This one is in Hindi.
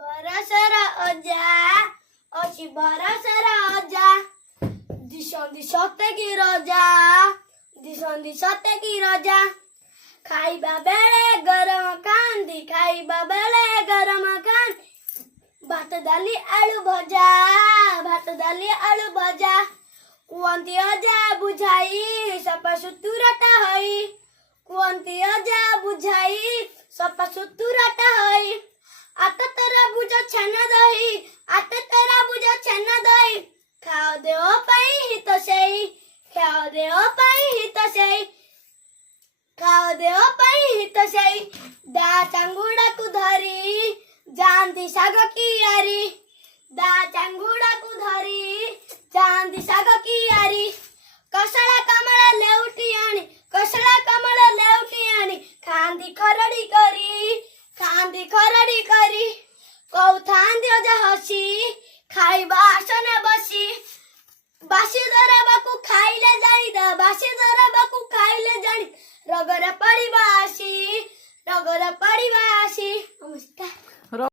बरसर अजा अच्छी बरसर अजा दिशन दिशते की रजा दिशन दिशते की रजा खाइबा बेले गरम कांदी खाइबा बेले गरम कांदी भात डाली आलू भजा भात डाली आलू भजा कुंती अजा बुझाई सपा सुतुरटा हई कुंती अजा बुझाई सपा सुतुरटा हई आता तेरा बुझा छेना दही आता तेरा बुझा छेना दही खाओ देओ पाई हित सेई खाओ देओ पाई हित सेई खाओ देओ पाई हित सेई दा चांगुड़ा को धरी जानती साग की यारी दा चांगुड़ा को धरी जानती साग की यारी कसला कमला लेउटी आनी कसला कमला लेउटी आनी खांदी खरड़ी करी कौथान दियो जा हसी खाइबा आसने बसी बासी दरबाकू खाइले जानी दा बासी दरबाकू खाइले जानी रगरे पड़िबा आसी नमस्कार।